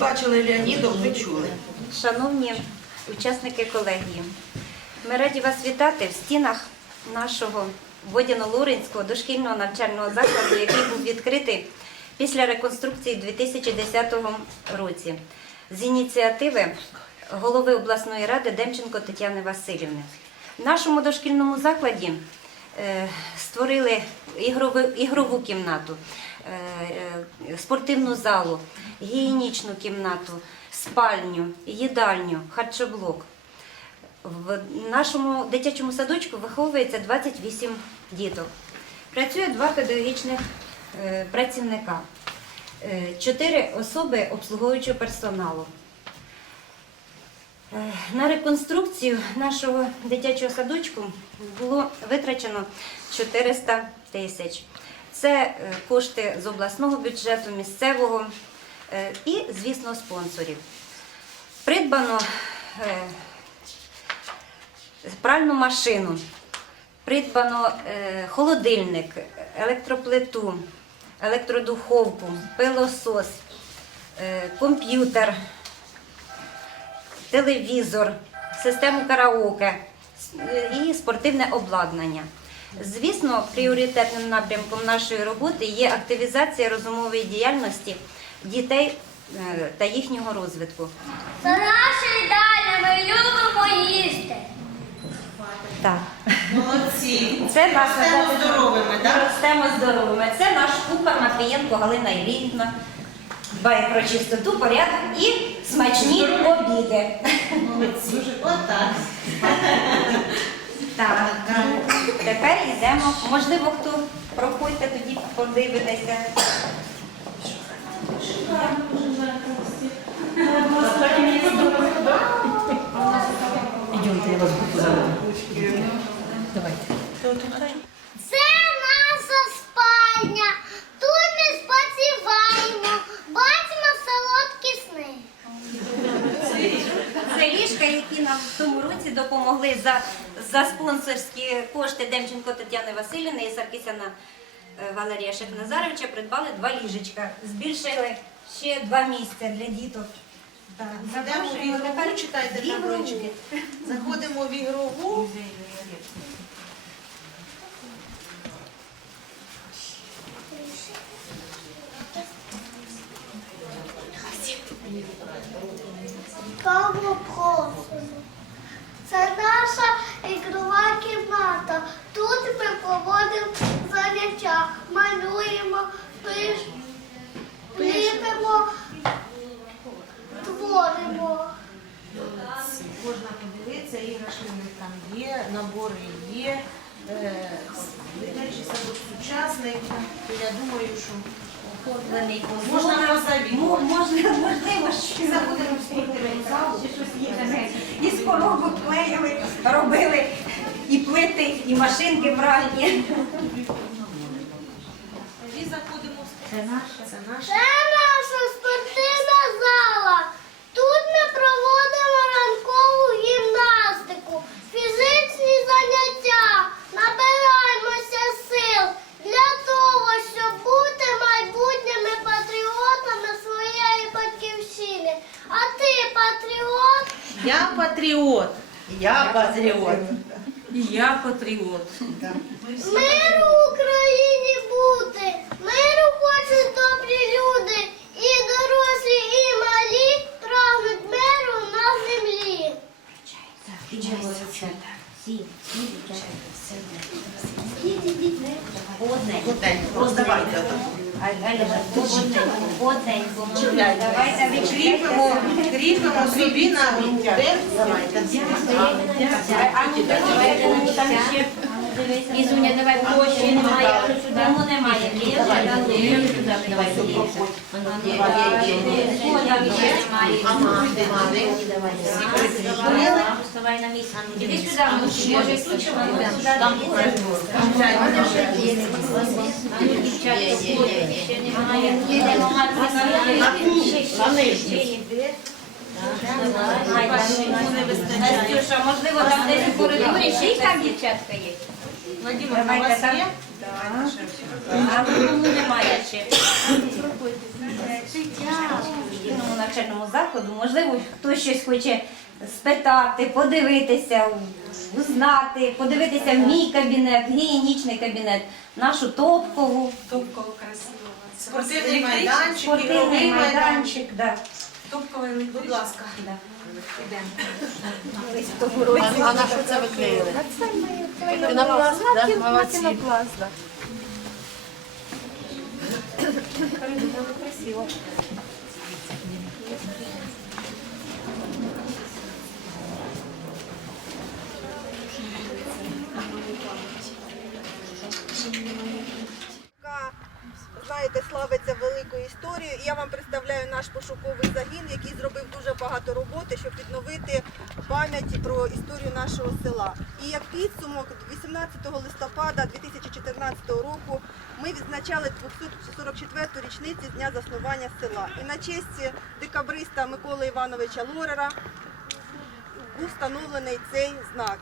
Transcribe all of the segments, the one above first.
бачили Леонідов, ви чули. Шановні учасники колегії, ми раді вас вітати в стінах нашого Водяно-Луринського дошкільного навчального закладу, який був відкритий після реконструкції у 2010 році з ініціативи голови обласної ради Демченко Тетяни Васильівни. В нашому дошкільному закладі е, створили ігрову, кімнату, спортивну залу, гігієнічну кімнату, спальню, їдальню, харчоблок. В нашому дитячому садочку виховується 28 діток. Працює два педагогічних е, працівника, е, чотири особи обслуговуючого персоналу. Е, На реконструкцію нашого дитячого садочку було витрачено 400 тисяч. Це е, кошти з обласного бюджету, місцевого е, і, звісно, спонсорів. Придбано е, пральну машину, придбано холодильник, електроплиту, електродуховку, пилосос, комп'ютер, телевізор, систему караоке і спортивне обладнання. Звісно, пріоритетним напрямком нашої роботи є активізація розумової діяльності дітей е, та їхнього розвитку. Це наша їдальня, ми любимо їсти. Так. Молодці. Це наша Ростемо здоровими, так? Ростемо здоровими. Це наш кухар Матвієнко Галина Іллівна. Дбає про чистоту, порядок і смачні обіди. Молодці. Отак. Так. Тепер йдемо. Можливо, хто проходьте тоді, подивитеся. Идемте, я вас буду. Давайте. Це наша спальня. Тут ми спочиваємо, бачимо солодкі сни. Це ліжка, які нам в тому році допомогли за, за спонсорські кошти Демченко Тетяни Васильівни і Саркісяна е, Валерія Шехназаровича придбали два ліжечка. Збільшили ще два місця для діток. Так, Йдемо в ігрову, тепер читайте таблички. Заходимо в ігрову. Це наша ігрова кімната. Тут ми проводимо заняття, малюємо, пиш, ліпимо, творимо. Можна подивитися, іграшки в там є, набори є. Е, Дитячий садок сучасний. Я думаю, що Оформлений можна Мо- позавідувати. Можна, можливо, що Заходимо в спортивну залу. Чи щось є таке. Із коробок клеїли, робили і плити, і машинки пральні. І Це наше. Це наш. Це наша спортивна зала. Тут ми проводимо ранкову гімнастику, фізичні заняття, набираємося сил для того, щоб бути майбутніми патріотами своєї батьківщини. А ти патріот? Я патріот. Я патриот. І я патріот. Миру Україні бути, миру хочуть добрі люди, і дорослі, і малі. Прагнуть миру на землі. Роздавайте. Давайте відкріпимо, кріпимо собі на груди. Давайте. Ізуня, давай площі немає. Тому немає. Вставай на місце. Іди сюди, може ключимо. Там ще немає. Можливо, там десь у коридорі ще й там дівчатка є. Владимир, у вас є? А тому немає ще. Єдиному навчальному закладу, можливо, хтось щось хоче спитати, подивитися, узнати, подивитися в мій кабінет, гігієнічний кабінет, нашу топкову, Топково красиво. Спортивний майданчик, спортивний ігровий майданчик. майданчик. Да. Будь ласка. Да. А на що це ви? Пінопласт, да? Молодці. яка, знаєте, славиться великою історією. І я вам представляю наш пошуковий загін, який зробив дуже багато роботи, щоб відновити пам'ять про історію нашого села. І як підсумок, 18 листопада 2014 року ми відзначали 244-ту річницю дня заснування села. І на честь декабриста Миколи Івановича Лорера був встановлений цей знак.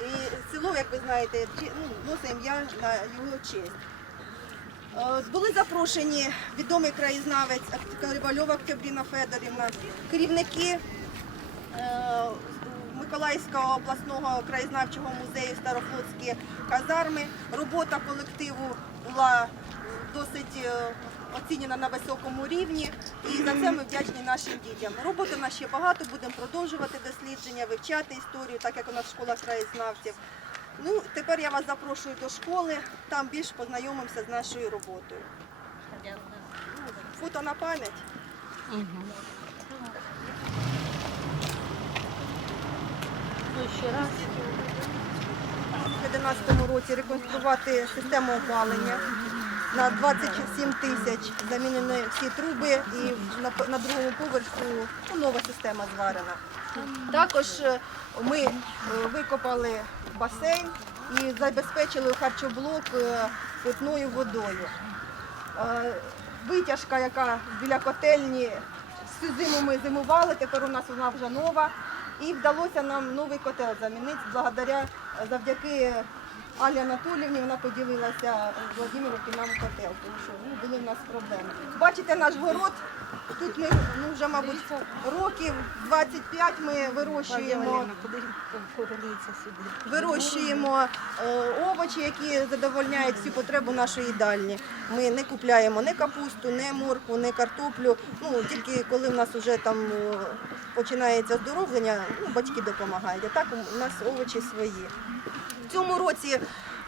І село, як ви знаєте, ну, носить ім'я на його честь. Е, Були запрошені відомий краєзнавець Карибальова Октябріна Федорівна, керівники е, Миколаївського обласного краєзнавчого музею Старофлотські казарми. Робота колективу була досить е, оцінена на високому рівні, і за це ми вдячні нашим дітям. Роботи в нас ще багато, будемо продовжувати дослідження, вивчати історію, так як у нас школа краєзнавців. Ну, тепер я вас запрошую до школи, там більш познайомимося з нашою роботою. Ну, Фото на пам'ять. У 2011 році реконструювати систему опалення. На 27 тисяч замінені всі труби і на, другому поверху ну, нова система зварена. Також е, ми е, викопали басейн і забезпечили харчоблок е, питною водою. Витяжка, яка біля котельні, всю зиму ми зимували, тепер у нас вона вже нова. І вдалося нам новий котел замінити благодаря завдяки Алі Анатоліївні. Вона поділилася з Владимиром нам котел, тому що ну, були в нас проблеми. Бачите наш город. Тут ми ну, вже, мабуть, років 25 ми вирощуємо вирощуємо е, овочі, які задовольняють всю потребу нашої їдальні. Ми не купляємо ні капусту, ні моркву, ні картоплю. Ну тільки коли в нас вже там е, починається оздоровлення, ну, батьки допомагають. А так у нас овочі свої. В цьому році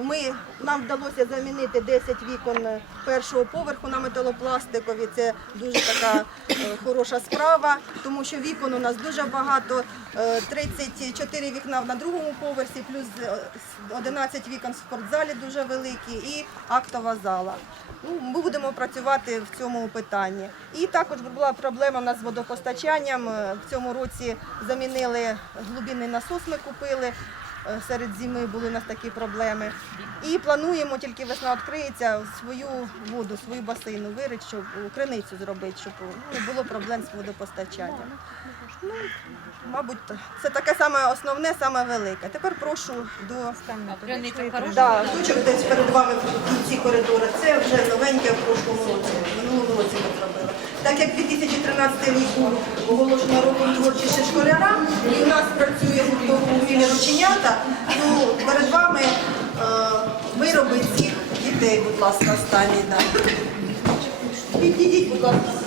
ми, нам вдалося замінити 10 вікон першого поверху на металопластикові. Це дуже така е, хороша справа, тому що вікон у нас дуже багато. Е, 34 вікна на другому поверсі, плюс е, 11 вікон в спортзалі дуже великі і актова зала. Ну, ми будемо працювати в цьому питанні. І також була проблема у нас з водопостачанням. Е, В цьому році замінили глибинний насос, ми купили. Е, Серед зими були у нас такі проблеми. І плануємо, тільки весна відкриється, свою воду, свою басейну вирити, щоб е, криницю зробити, щоб е, не було проблем з водопостачанням. Ну, мабуть, це таке саме основне, саме велике. Тепер прошу до Да, Лучок десь перед вами в кінці коридора. Це вже новеньке в прошлому році. В минулому році. Так як 2013 рік був оголошено роком творчості школяра, і у нас працює гуртові рученята, то перед вами е, вироби цих дітей, будь ласка, останній. Да. Підійдіть, будь ласка.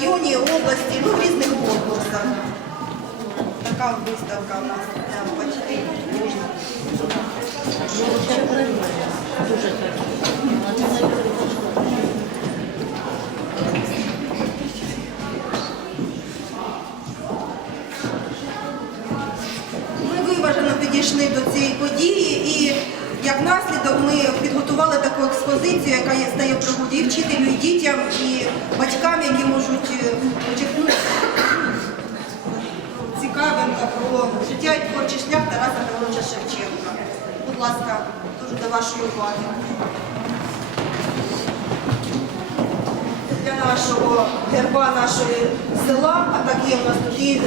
Районі, області, ну, в різних конкурсах. Така виставка у нас для батьків. Ми виважено підійшли до цієї події і як наслідок ми підготували таку експозицію, яка є стає в пригоді вчителю, і дітям, і батькам, які можуть е, почерпнути цікавинка про життя і творчий шлях Тараса Григоровича Шевченка. Будь ласка, дуже до вашої уваги. Для нашого герба нашої села, а так є у нас тут і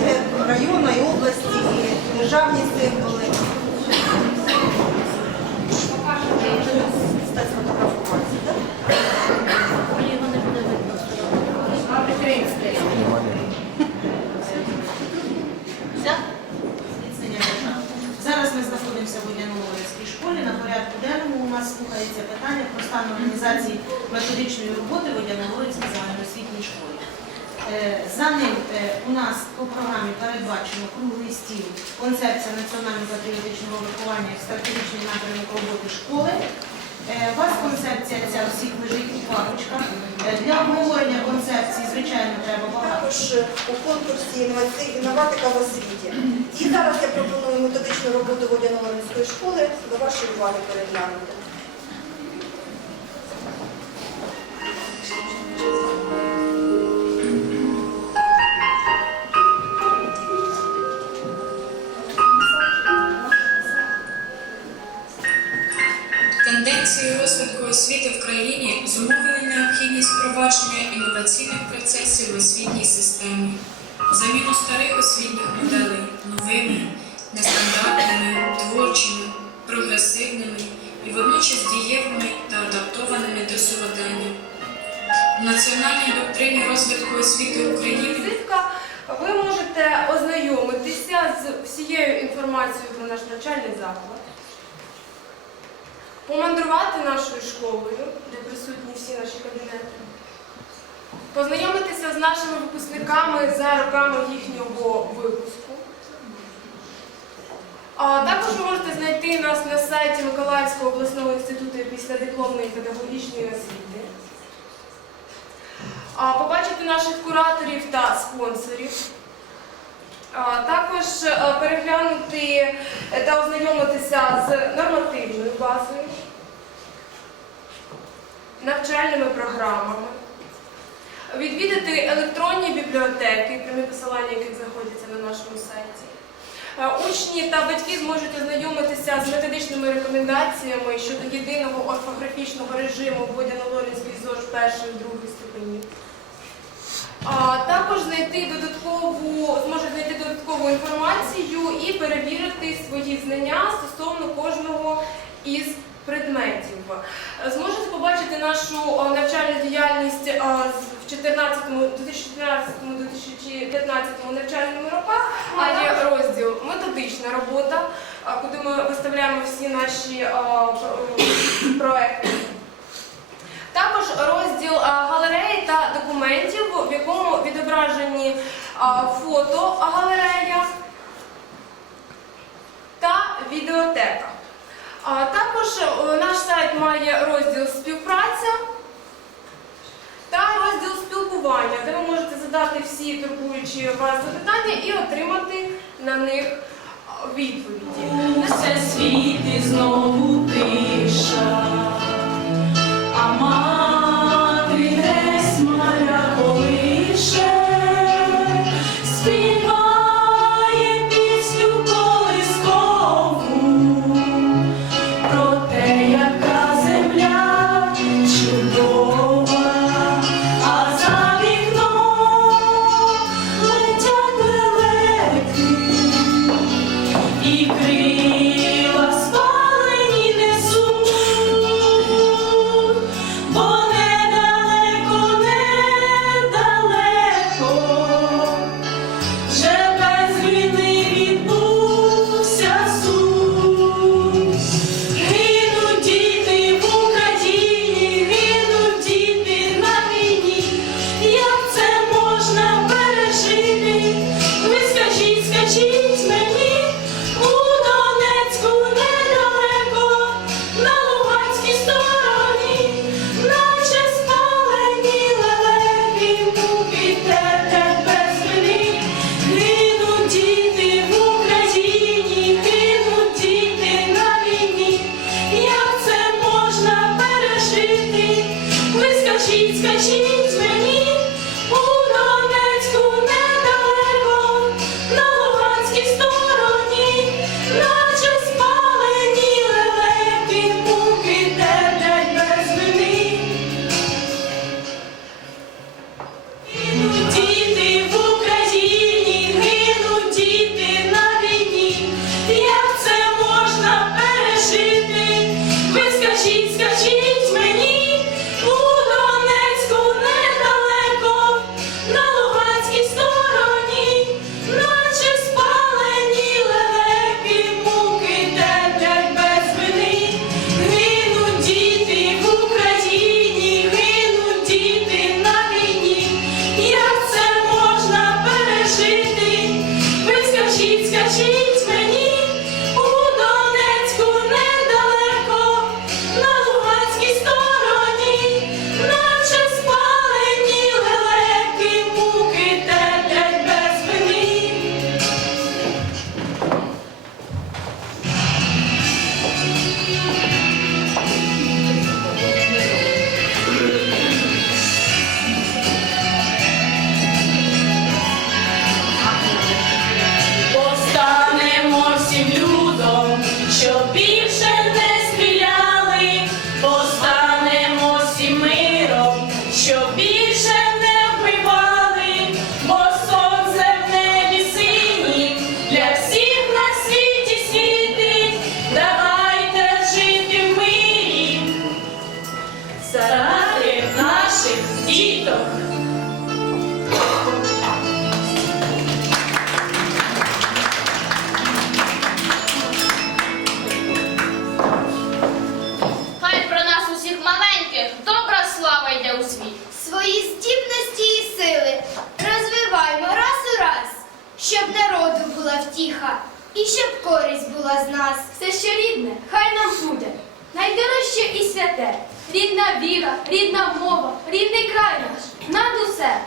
району, і області, і державні символи. Стать сфотографуватися, так? Все? Зміцнення держави. Зараз ми знаходимося в Водяно-Лорецькій школі. На порядку денному у нас слухається питання про стан організації методичної роботи в Водяно-Лорецькій загальноосвітній школі. Е, За ним е, у нас по програмі передбачено круглий стіл, концепція національно-патріотичного виховання і стратегічний напрямок роботи школи. Е, У вас концепція ця всіх лежить у папочках. Е, Для обговорення концепції, звичайно, треба багато. Також у конкурсі «Інновацій- інноватика в освіті. І зараз я пропоную методичну роботу Водяно-Лоренської школи до вашої уваги переглянути. Освіти в країні зумовили необхідність впровадження інноваційних процесів в освітній системі, заміну старих освітніх моделей новими, нестандартними, творчими, прогресивними і водночас дієвими та адаптованими до сьогодення. В національній доктрині розвитку освіти України ви можете ознайомитися з всією інформацією про наш навчальний заклад, помандрувати нашою школою, де присутні всі наші кабінети, познайомитися з нашими випускниками за роками їхнього випуску. А також ви можете знайти нас на сайті Миколаївського обласного інституту післядипломної педагогічної освіти. Побачити наших кураторів та спонсорів. Також е, переглянути е, та ознайомитися з нормативною базою, навчальними програмами, відвідати електронні бібліотеки, прямі посилання яких знаходяться на нашому сайті. Е, Учні та батьки зможуть ознайомитися з методичними рекомендаціями щодо єдиного орфографічного режиму Водяно-Лорінський ЗОЖ першої другої ступенів. А також знайти додаткову, знайти додаткову інформацію і перевірити свої знання стосовно кожного із предметів. Е, Зможете побачити нашу навчальну діяльність е, в 2014-2015 навчальному роках, а є розділ методична робота, е, куди ми виставляємо всі наші е, проекти. Також розділ галереї та документів, в якому відображені фото галерея та відеотека. А, Також е, наш сайт має розділ співпраця та розділ спілкування, де ви можете задати всі турбуючі вас запитання і отримати на них відповіді. Несе світ і знову тиша, а мати втіха і щоб користь була з нас. Все, що рідне, хай нам буде. Найдорожче і святе. Рідна віра, рідна мова, рідний край наш. Над усе.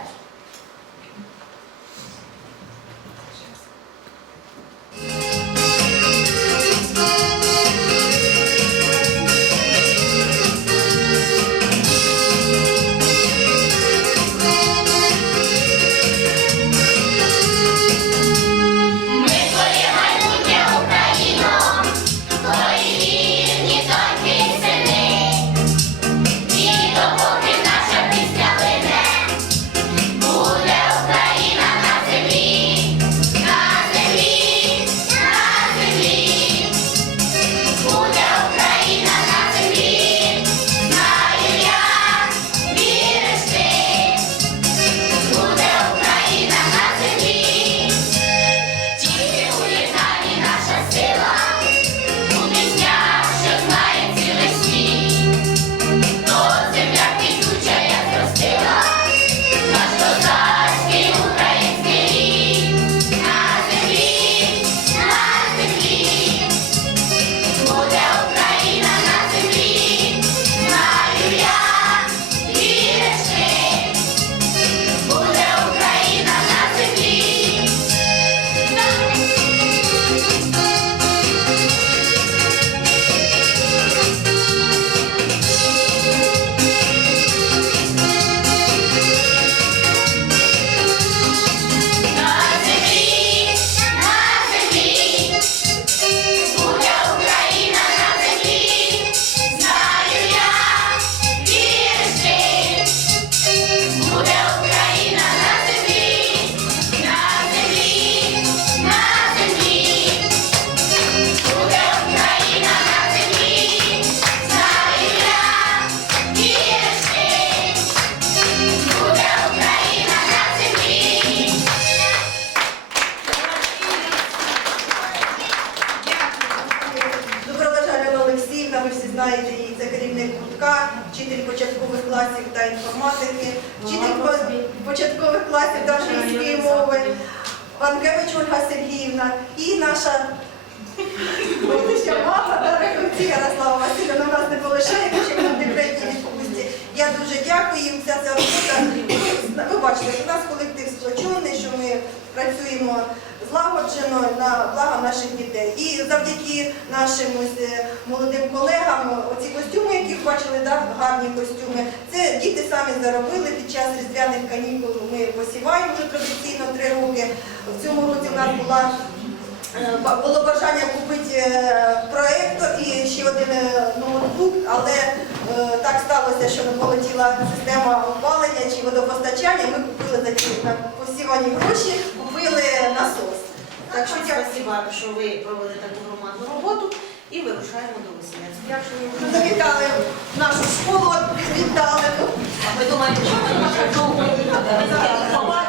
Ольга Сергіївна і наша мама, да, Рахунці Ярослава Васильівна, нас не полишає, ми в декретній відпустці. Я дуже дякую їм, за ця робота. Ви бачите, у нас колектив працюємо злагоджено на благо наших дітей. І завдяки нашим е, молодим колегам, оці костюми, які бачили, да, гарні костюми, це діти самі заробили під час різдвяних канікул. Ми посіваємо вже традиційно три роки. В цьому році у нас була Було бажання купити е, проектор і ще один е, ноутбук, але е, так сталося, що не полетіла система опалення чи водопостачання. Ми купили за ті посівані гроші, купили насос. Так що спасибо, що ви провели таку громадну роботу і вирушаємо до весілля. Дякую. завітали нашу школу, відвітали. А ви думаєте, що ми наша довго їхати?